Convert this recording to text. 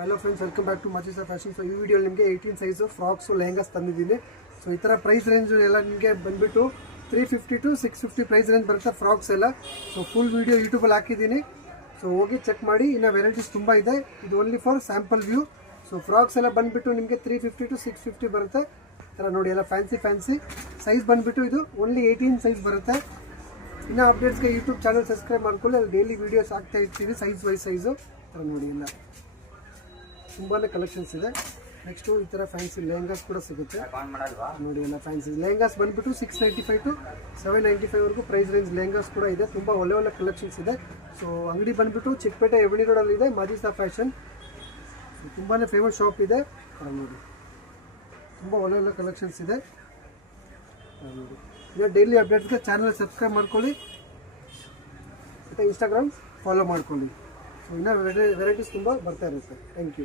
Hello friends, welcome back to Majisa Fashion. So ಈ ವಿಡಿಯೋಲಿ ನಿಮಗೆ 18 ಸೈಜು ಫ್ರಾಕ್ಸು ಲೆಹಂಗಾಸ್ ತಂದಿದ್ದೀನಿ. ಸೊ ಈ ಥರ ಪ್ರೈಸ್ ರೇಂಜ್ ಎಲ್ಲ ನಿಮಗೆ ಬಂದುಬಿಟ್ಟು 350 to 650 ಪ್ರೈಸ್ ರೇಂಜ್ ಬರುತ್ತೆ ಫ್ರಾಕ್ಸ್ ಎಲ್ಲ. ಸೊ ಫುಲ್ ವಿಡಿಯೋ ಯೂಟ್ಯೂಬಲ್ಲಿ ಹಾಕಿದ್ದೀನಿ. ಸೊ ಹೋಗಿ ಚೆಕ್ ಮಾಡಿ. ಇನ್ನು ವೆರೈಟೀಸ್ ತುಂಬ ಇದೆ. ಇದು only for sample view. So frocks ಎಲ್ಲ ಬಂದುಬಿಟ್ಟು ನಿಮಗೆ 350 to 650 ಬರುತ್ತೆ. ಈ ಥರ ನೋಡಿ ಎಲ್ಲ ಫ್ಯಾನ್ಸಿ ಸೈಜ್ ಬಂದುಬಿಟ್ಟು ಇದು ಓನ್ಲಿ 18 ಸೈಜ್ ಬರುತ್ತೆ. ಇನ್ನು ಅಪ್ಡೇಟ್ಸ್ಗೆ ಯೂಟ್ಯೂಬ್ ಚಾನಲ್ ಸಬ್ಸ್ಕ್ರೈಬ್ ಮಾಡ್ಕೊಳ್ಳಿ. ಅಲ್ಲಿ ಡೈಲಿ ವೀಡಿಯೋಸ್ ಹಾಕ್ತಾ ಇರ್ತೀವಿ ಸೈಜ್ ವೈಸ್ ಸೈಜು. ಥರ ನೋಡಿ ಎಲ್ಲ ತುಂಬಾ ಕಲೆಕ್ಷನ್ಸ್ ಇದೆ. ನೆಕ್ಸ್ಟು ಈ ಥರ ಫ್ಯಾನ್ಸಿ ಲೆಹಂಗಾಸ್ ಕೂಡ ಸಿಗುತ್ತೆ ನೋಡಿ. ಎಲ್ಲ ಫ್ಯಾನ್ಸಿ ಲೆಹಂಗಾಸ್ ಬಂದುಬಿಟ್ಟು 695 to 795ವರೆಗೂ ಪ್ರೈಸ್ ರೇಂಜ್ ಲೆಹಂಗಾಸ್ ಕೂಡ ಇದೆ. ತುಂಬ ಒಳ್ಳೆ ಕಲೆಕ್ಷನ್ಸ್ ಇದೆ. ಸೊ ಅಂಗಡಿ ಬಂದುಬಿಟ್ಟು ಚಿಕ್ಕಪೇಟೆ ಎವನಿ ರೋಡಲ್ಲಿ ಇದೆ, ಮಜಿಸಾ ಫ್ಯಾಷನ್. ತುಂಬಾ ಫೇಮಸ್ ಶಾಪ್ ಇದೆ. ನೋಡಿ ತುಂಬ ಒಳ್ಳೆ ಕಲೆಕ್ಷನ್ಸ್ ಇದೆ ನೋಡಿ. ಈಗ ಡೈಲಿ ಅಪ್ಡೇಟ್ಸ್ಗೆ ಚಾನಲ್ ಸಬ್ಸ್ಕ್ರೈಬ್ ಮಾಡ್ಕೊಳ್ಳಿ ಮತ್ತು ಇನ್ಸ್ಟಾಗ್ರಾಮ್ ಫಾಲೋ ಮಾಡ್ಕೊಳ್ಳಿ. ಸೊ ಇನ್ನೂ ವೆರೈಟೀಸ್ ತುಂಬ ಬರ್ತಾ ಇರುತ್ತೆ. Thank you.